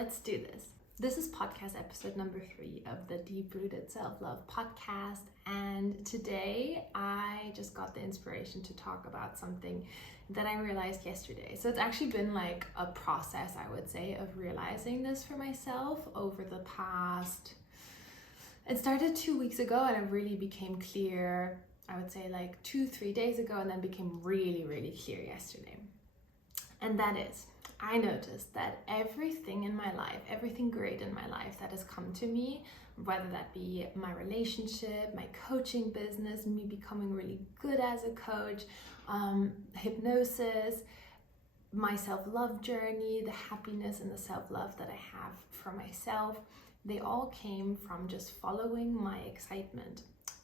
let's do this. This is podcast episode number 3 of the Deep Rooted Self-Love podcast. And today I just got the inspiration to talk about something that I realized yesterday. So it's actually been like a process, I would say, of realizing this for myself over the past, it started 2 weeks ago and it really became clear, I would say like 2-3 days ago, and then became really, really clear yesterday. And that is, I noticed that everything in my life, everything great in my life that has come to me, whether that be my relationship, my coaching business, me becoming really good as a coach, hypnosis, my self-love journey, the happiness and the self-love that I have for myself, they all came from just following my excitement.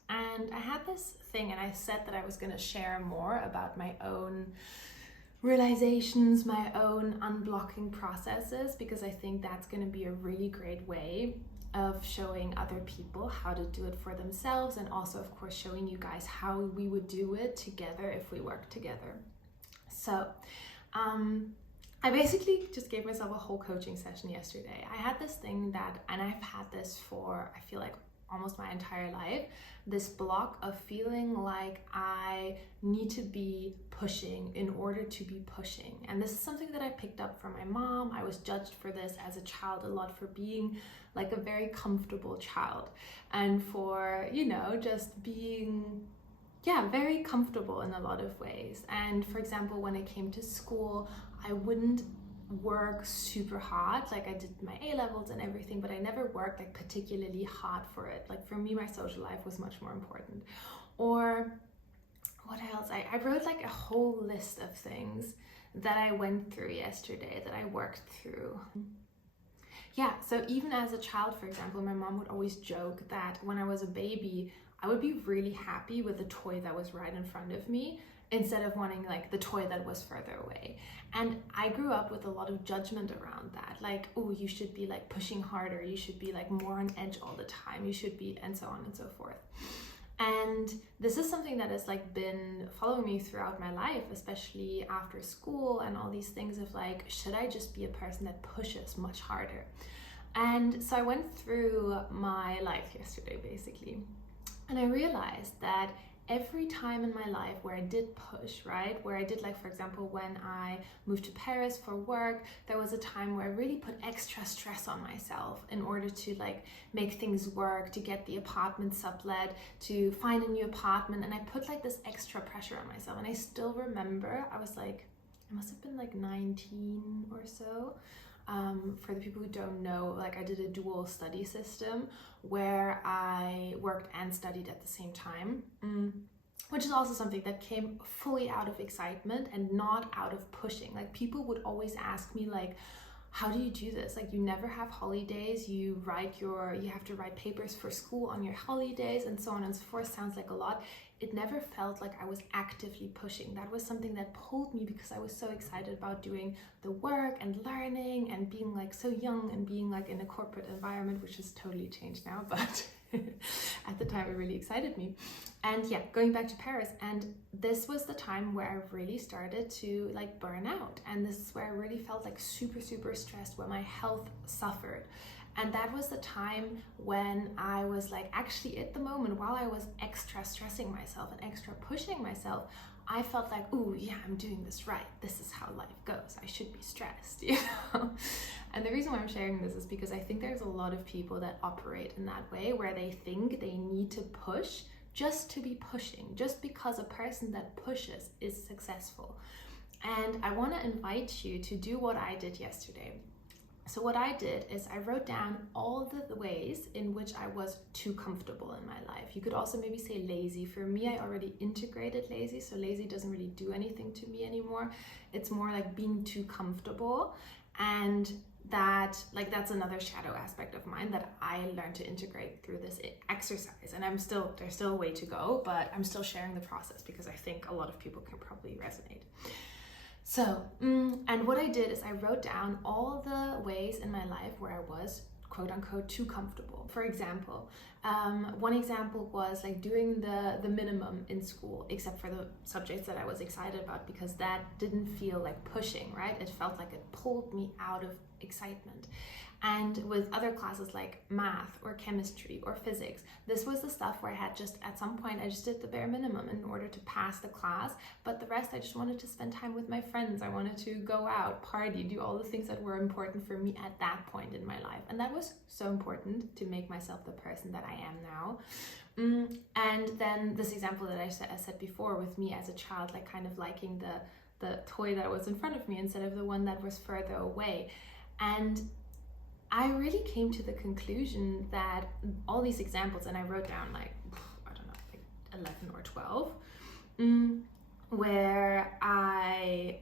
And I had this thing, and I said that I was going to share more about my own realizations, my own unblocking processes, because I think that's going to be a really great way of showing other people how to do it for themselves, and also of course showing you guys how we would do it together if we work together. So I basically just gave myself a whole coaching session yesterday. I had this thing that, and I've had this for, I feel like, almost my entire life, this block of feeling like I need to be pushing in order to be pushing. And this is something that I picked up from my mom. I was judged for this as a child a lot, for being like a very comfortable child, and for, you know, just being very comfortable in a lot of ways. And for example, when I came to school, I wouldn't work super hard. Like, I did my A-levels and everything, but I never worked like particularly hard for it. Like, for me, my social life was much more important. Or what else? I wrote like a whole list of things that I went through yesterday, that I worked through. Yeah, so even as a child, for example, my mom would always joke that when I was a baby, I would be really happy with the toy that was right in front of me, instead of wanting like the toy that was further away. And I grew up with a lot of judgment around that, like, oh, you should be like pushing harder, you should be like more on edge all the time, you should be, and so on and so forth. And this is something that has like been following me throughout my life, especially after school and all these things of like, should I just be a person that pushes much harder? And so I went through my life yesterday basically, and I realized that every time in my life where I did push, right? Where I did, like, for example, when I moved to Paris for work, there was a time where I really put extra stress on myself in order to like make things work, to get the apartment sublet, to find a new apartment. And I put like this extra pressure on myself. And I still remember, I was like, I must have been like 19 or so. For the people who don't know, like, I did a dual study system where I worked and studied at the same time, which is also something that came fully out of excitement and not out of pushing. Like, people would always ask me like, how do you do this? Like, you never have holidays, you have to write papers for school on your holidays, and so on and so forth. Sounds like a lot. It never felt like I was actively pushing. That was something that pulled me because I was so excited about doing the work and learning and being like so young and being like in a corporate environment, which has totally changed now, but at the time it really excited me. And yeah, going back to Paris, and this was the time where I really started to like burn out. And this is where I really felt like super, super stressed, where my health suffered. And that was the time when I was like, actually at the moment, while I was extra stressing myself and extra pushing myself, I felt like, oh yeah, I'm doing this right. This is how life goes. I should be stressed, you know? And the reason why I'm sharing this is because I think there's a lot of people that operate in that way, where they think they need to push just to be pushing, just because a person that pushes is successful. And I want to invite you to do what I did yesterday. So what I did is I wrote down all the ways in which I was too comfortable in my life. You could also maybe say lazy. For me, I already integrated lazy, so lazy doesn't really do anything to me anymore. It's more like being too comfortable, and that's another shadow aspect of mine that I learned to integrate through this exercise. And there's still a way to go, but I'm still sharing the process because I think a lot of people can probably resonate. So, and what I did is I wrote down all the ways in my life where I was quote unquote too comfortable. For example, one example was like doing the minimum in school, except for the subjects that I was excited about, because that didn't feel like pushing, right? It felt like it pulled me out of excitement. And with other classes like math or chemistry or physics, this was the stuff where I had just, at some point, I just did the bare minimum in order to pass the class. But the rest, I just wanted to spend time with my friends. I wanted to go out, party, do all the things that were important for me at that point in my life. And that was so important to make myself the person that I am now. And then this example that I said before with me as a child, like kind of liking the toy that was in front of me instead of the one that was further away. And I really came to the conclusion that all these examples, and I wrote down like, I don't know, like 11 or 12, where I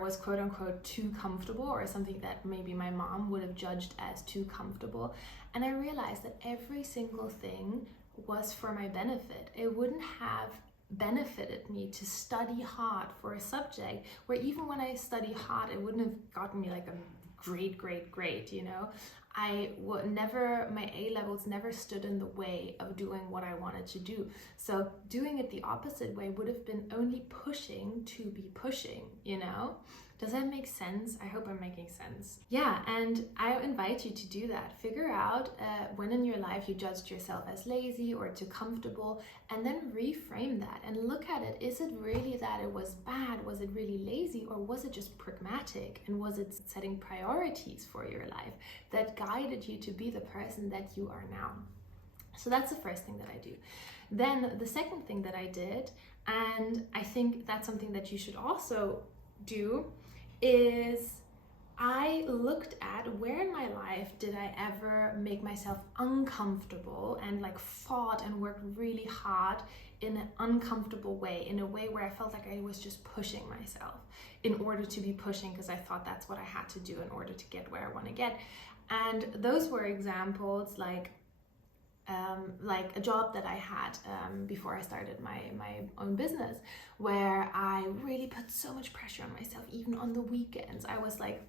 was quote unquote too comfortable, or something that maybe my mom would have judged as too comfortable. And I realized that every single thing was for my benefit. It wouldn't have benefited me to study hard for a subject where even when I study hard, it wouldn't have gotten me like a great, you know. I would never, my A levels never stood in the way of doing what I wanted to do. So doing it the opposite way would have been only pushing to be pushing, you know? Does that make sense? I hope I'm making sense. Yeah, and I invite you to do that. Figure out when in your life you judged yourself as lazy or too comfortable, and then reframe that and look at it. Is it really that it was bad? Was it really lazy, or was it just pragmatic? And was it setting priorities for your life that guided you to be the person that you are now? So that's the first thing that I do. Then the second thing that I did, and I think that's something that you should also do, is I looked at where in my life did I ever make myself uncomfortable and like fought and worked really hard in an uncomfortable way, in a way where I felt like I was just pushing myself in order to be pushing, because I thought that's what I had to do in order to get where I want to get. And those were examples like a job that I had before I started my own business, where I really put so much pressure on myself. Even on the weekends, I was like,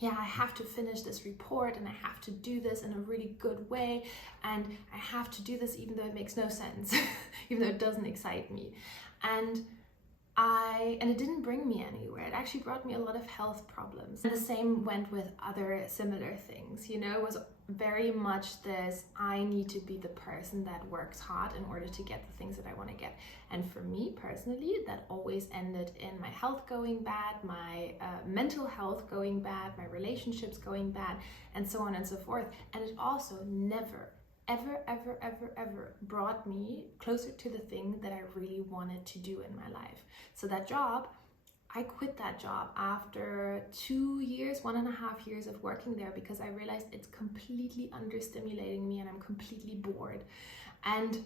yeah, I have to finish this report and I have to do this in a really good way, and I have to do this even though it makes no sense, even though it doesn't excite me. And it didn't bring me anywhere. It actually brought me a lot of health problems. And the same went with other similar things, you know. It was very much this, I need to be the person that works hard in order to get the things that I want to get. And for me personally, that always ended in my health going bad, my mental health going bad, my relationships going bad, and so on and so forth. And it also never ever brought me closer to the thing that I really wanted to do in my life. So that job, I quit that job after 1.5 years of working there, because I realized it's completely understimulating me and I'm completely bored. And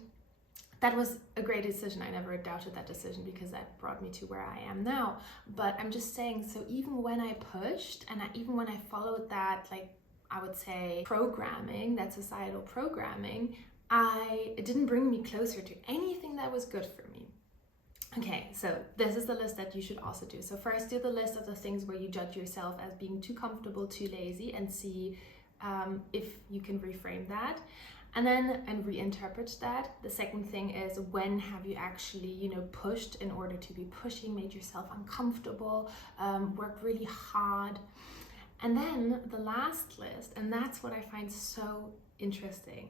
that was a great decision. I never doubted that decision, because that brought me to where I am now. But I'm just saying, so even when I pushed and even when I followed that, like, I would say programming, that societal programming, it didn't bring me closer to anything that was good for me. Okay, so this is the list that you should also do. So first, do the list of the things where you judge yourself as being too comfortable, too lazy, and see if you can reframe that. And then reinterpret that. The second thing is, when have you actually, you know, pushed in order to be pushing, made yourself uncomfortable, worked really hard. And then the last list, and that's what I find so interesting,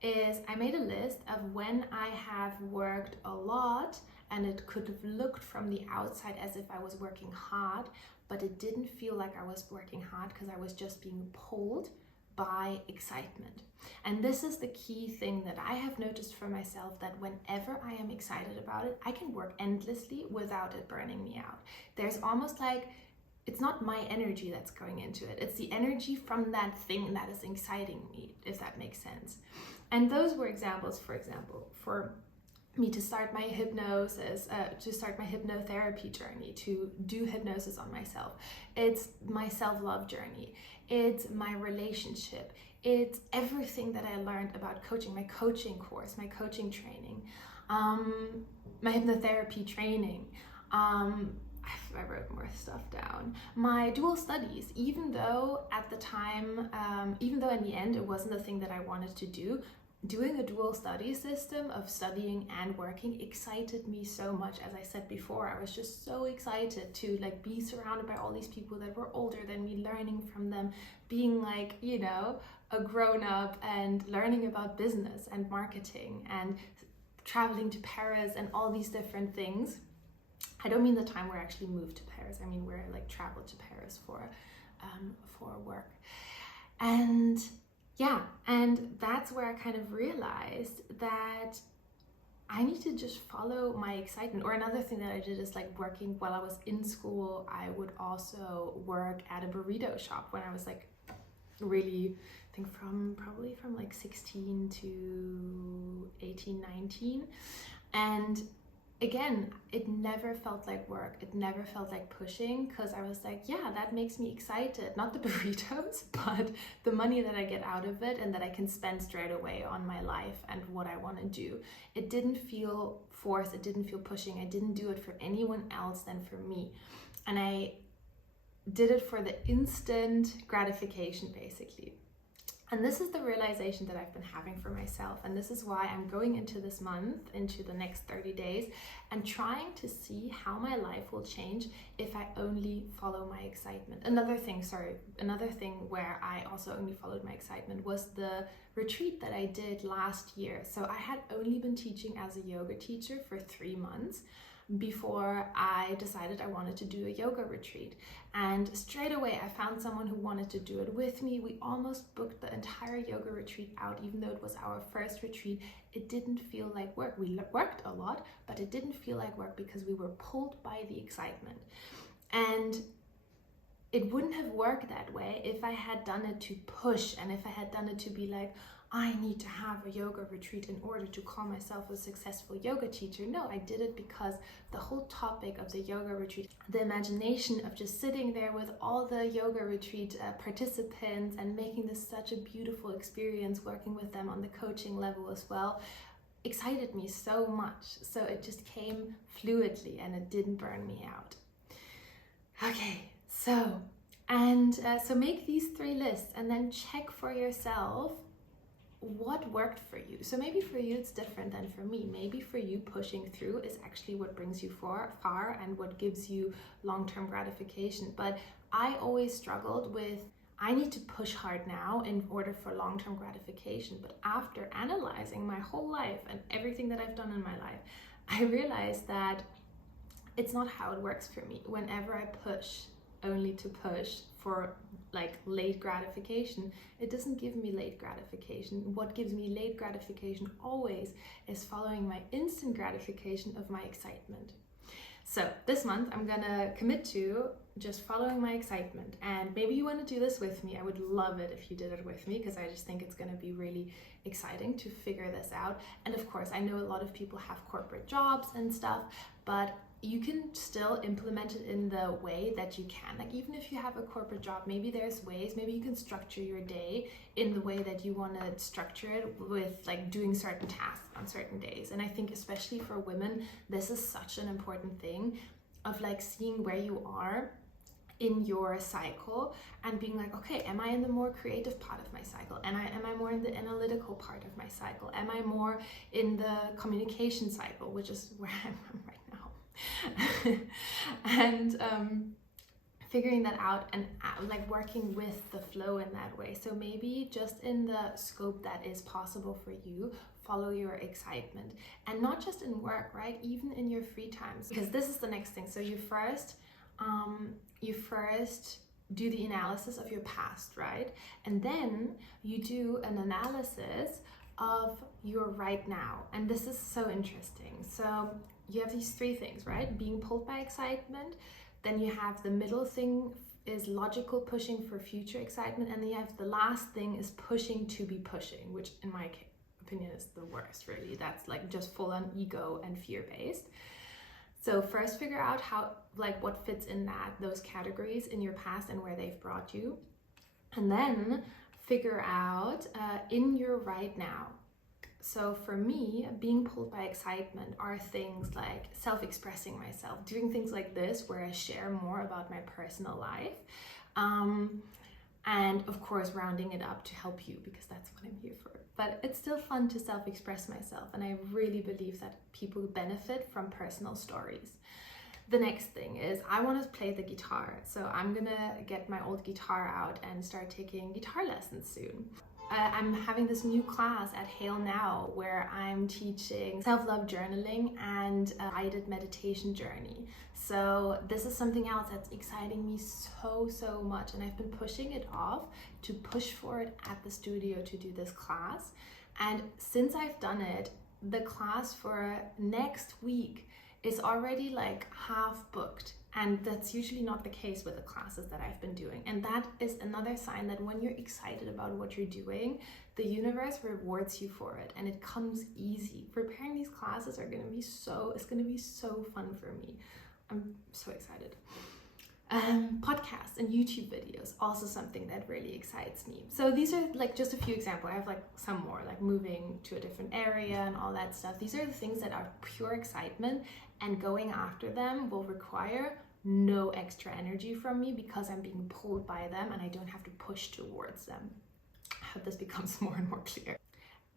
is I made a list of when I have worked a lot and it could have looked from the outside as if I was working hard, but it didn't feel like I was working hard because I was just being pulled by excitement. And this is the key thing that I have noticed for myself, that whenever I am excited about it, I can work endlessly without it burning me out. There's almost like, it's not my energy that's going into it. It's the energy from that thing that is exciting me, if that makes sense. And those were examples, for example, for me to start my hypnosis, to start my hypnotherapy journey, to do hypnosis on myself. It's my self-love journey. It's my relationship. It's everything that I learned about coaching, my coaching course, my coaching training, my hypnotherapy training. I wrote more stuff down. My dual studies, even though at the time, even though in the end it wasn't the thing that I wanted to do, doing a dual study system of studying and working excited me so much. As I said before, I was just so excited to like be surrounded by all these people that were older than me, learning from them, being like, you know, a grown up and learning about business and marketing and traveling to Paris and all these different things. I don't mean the time we actually moved to Paris. I mean, we're like traveled to Paris for work. And yeah, and that's where I kind of realized that I need to just follow my excitement. Or another thing that I did is like working while I was in school, I would also work at a burrito shop when I was like really, I think probably from like 16 to 18, 19. And again, it never felt like work. It never felt like pushing, because I was like, yeah, that makes me excited. Not the burritos, but the money that I get out of it and that I can spend straight away on my life and what I want to do. It didn't feel forced. It didn't feel pushing. I didn't do it for anyone else than for me. And I did it for the instant gratification, basically. And this is the realization that I've been having for myself. And this is why I'm going into this month, into the next 30 days, and trying to see how my life will change if I only follow my excitement. Another thing where I also only followed my excitement was the retreat that I did last year. So I had only been teaching as a yoga teacher for 3 months before I decided I wanted to do a yoga retreat. And straight away I found someone who wanted to do it with me. We almost booked the entire yoga retreat out, even though it was our first retreat. It didn't feel like work. We worked a lot, but it didn't feel like work because we were pulled by the excitement. And it wouldn't have worked that way if I had done it to push, and if I had done it to be like, I need to have a yoga retreat in order to call myself a successful yoga teacher. No, I did it because the whole topic of the yoga retreat, the imagination of just sitting there with all the yoga retreat participants and making this such a beautiful experience, working with them on the coaching level as well, excited me so much. So it just came fluidly and it didn't burn me out. Okay, so make these 3 lists and then check for yourself what worked for you. So maybe for you it's different than for me. Maybe for you pushing through is actually what brings you far and what gives you long-term gratification. But I always struggled with, I need to push hard now in order for long-term gratification. But after analyzing my whole life and everything that I've done in my life, I realized that it's not how it works for me. Whenever I push only to push for like late gratification, it doesn't give me late gratification. What gives me late gratification always is following my instant gratification of my excitement. So this month I'm gonna commit to just following my excitement, and maybe you want to do this with me. I would love it if you did it with me, because I just think it's going to be really exciting to figure this out. And of course, I know a lot of people have corporate jobs and stuff, but you can still implement it in the way that you can. Like even if you have a corporate job, maybe there's ways, maybe you can structure your day in the way that you want to structure it, with like doing certain tasks on certain days. And I think especially for women, this is such an important thing of like seeing where you are in your cycle and being like, okay, am I in the more creative part of my cycle? And am I more in the analytical part of my cycle? Am I more in the communication cycle, which is where I'm right now? And figuring that out and like working with the flow in that way. So maybe just in the scope that is possible for you, follow your excitement, and not just in work, right? Even in your free times, because this is the next thing. So you first do the analysis of your past, right? And then you do an analysis of your right now. And this is so interesting. So you have these 3 things, right? Being pulled by excitement. Then you have the middle thing is logical pushing for future excitement. And then you have the last thing is pushing to be pushing, which in my opinion is the worst, really. That's like just full on ego and fear-based. So first figure out how, like what fits in those categories in your past and where they've brought you. And then figure out in your right now. So for me, being pulled by excitement are things like self-expressing myself, doing things like this where I share more about my personal life. And of course, rounding it up to help you, because that's what I'm here for. But it's still fun to self-express myself, and I really believe that people benefit from personal stories. The next thing is I want to play the guitar. So I'm gonna get my old guitar out and start taking guitar lessons soon. I'm having this new class at Hail Now where I'm teaching self-love journaling and a guided meditation journey. So this is something else that's exciting me so much, and I've been pushing it off to push for it at the studio to do this class. And since I've done it, the class for next week is already like half booked. And that's usually not the case with the classes that I've been doing. And that is another sign that when you're excited about what you're doing, the universe rewards you for it and it comes easy. Preparing these classes it's gonna be so fun for me. I'm so excited. Podcasts and YouTube videos, also something that really excites me. So these are like just a few examples. I have like some more, like moving to a different area and all that stuff. These are the things that are pure excitement, and going after them will require no extra energy from me because I'm being pulled by them and I don't have to push towards them. I hope this becomes more and more clear.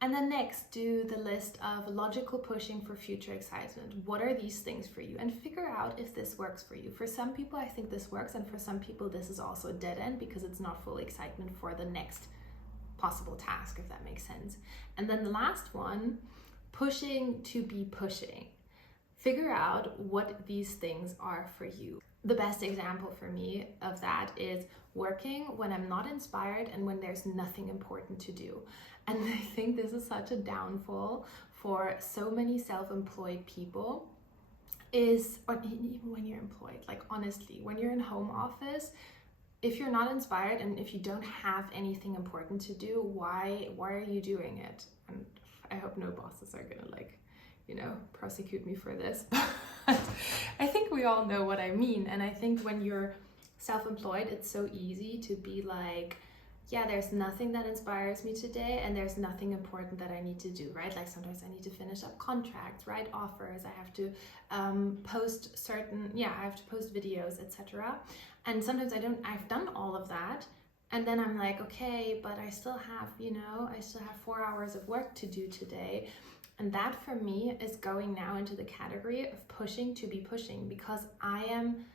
And then next, do the list of logical pushing for future excitement. What are these things for you? And figure out if this works for you. For some people, I think this works, and for some people, this is also a dead end because it's not full excitement for the next possible task, if that makes sense. And then the last one, pushing to be pushing. Figure out what these things are for you. The best example for me of that is working when I'm not inspired and when there's nothing important to do. And I think this is such a downfall for so many self-employed people or even when you're employed, like honestly, when you're in home office, if you're not inspired and if you don't have anything important to do, why are you doing it? And I hope no bosses are gonna prosecute me for this, but I think we all know what I mean. And I think when you're self-employed, it's so easy to be like, yeah, there's nothing that inspires me today and there's nothing important that I need to do, right? Like sometimes I need to finish up contracts, write offers, I have to post videos, etc. And sometimes I've done all of that. And then I'm like, okay, but I still have 4 hours of work to do today. And that for me is going now into the category of pushing to be pushing, because I am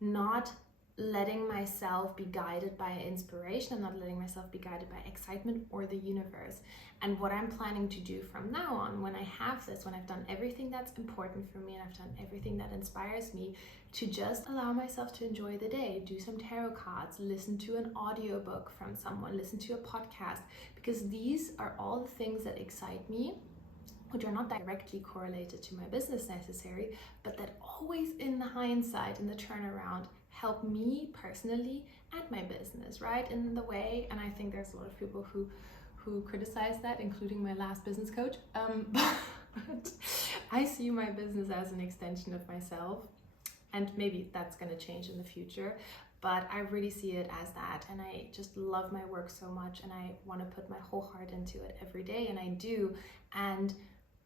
not letting myself be guided by inspiration. I'm not letting myself be guided by excitement or the universe. And what I'm planning to do from now on, when I have this, when I've done everything that's important for me and I've done everything that inspires me, to just allow myself to enjoy the day, do some tarot cards, listen to an audiobook from someone, listen to a podcast, because these are all the things that excite me, which are not directly correlated to my business necessarily, but that always in the hindsight, in the turnaround, help me personally and my business, right? In the way, and I think there's a lot of people who criticize that, including my last business coach, but I see my business as an extension of myself, and maybe that's going to change in the future, but I really see it as that, and I just love my work so much, and I want to put my whole heart into it every day, and I do. And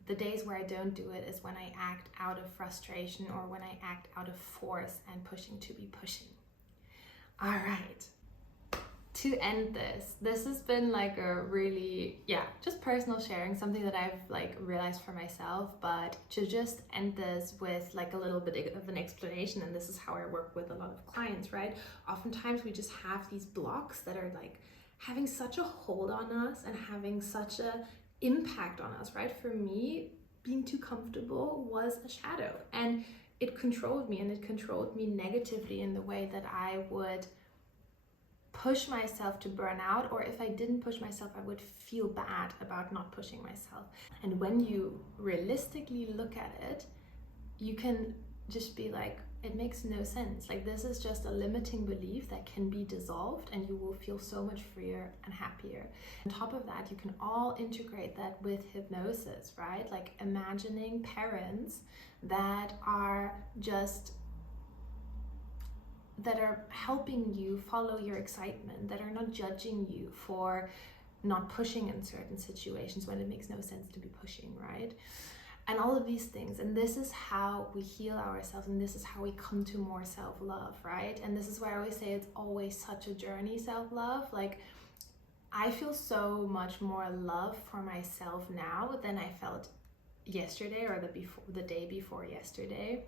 the days where I don't do it is when I act out of frustration or when I act out of force and pushing to be pushing. All right. To end this has been like a really, just personal sharing, something that I've like realized for myself, but to just end this with like a little bit of an explanation, and this is how I work with a lot of clients, right? Oftentimes we just have these blocks that are like having such a hold on us and having such a impact on us, right? For me, being too comfortable was a shadow, and it controlled me, and it controlled me negatively in the way that I would push myself to burn out, or if I didn't push myself, I would feel bad about not pushing myself. And when you realistically look at it, you can just be like, it makes no sense. Like, this is just a limiting belief that can be dissolved, and you will feel so much freer and happier. On top of that, you can all integrate that with hypnosis, right? Like imagining parents that are helping you follow your excitement, that are not judging you for not pushing in certain situations when it makes no sense to be pushing, right? and all of these things. And this is how we heal ourselves, and this is how we come to more self-love, right? And this is why I always say it's always such a journey, self-love. Like, I feel so much more love for myself now than I felt yesterday or the day before yesterday,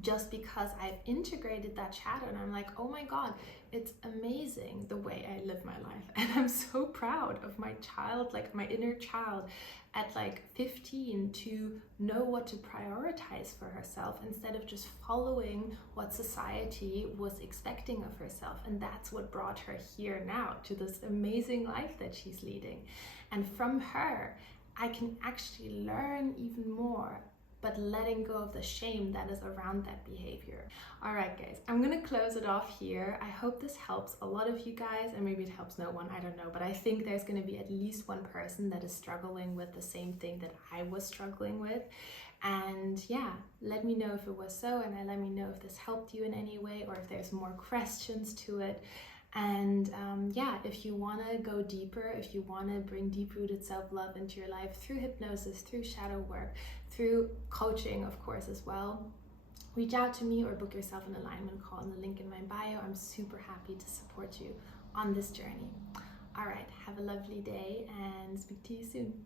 just because I've integrated that shadow, and I'm like, oh my God, it's amazing the way I live my life. And I'm so proud of my child, like my inner child at like 15, to know what to prioritize for herself instead of just following what society was expecting of herself. And that's what brought her here now to this amazing life that she's leading. And from her, I can actually learn even more, but letting go of the shame that is around that behavior. All right, guys, I'm gonna close it off here. I hope this helps a lot of you guys, and maybe it helps no one, I don't know, but I think there's gonna be at least one person that is struggling with the same thing that I was struggling with. And yeah, let me know if it was so, and let me know if this helped you in any way, or if there's more questions to it. And yeah, if you want to go deeper, if you want to bring deep-rooted self-love into your life through hypnosis, through shadow work, through coaching, of course, as well, reach out to me or book yourself an alignment call in the link in my bio. I'm super happy to support you on this journey. All right, have a lovely day and speak to you soon.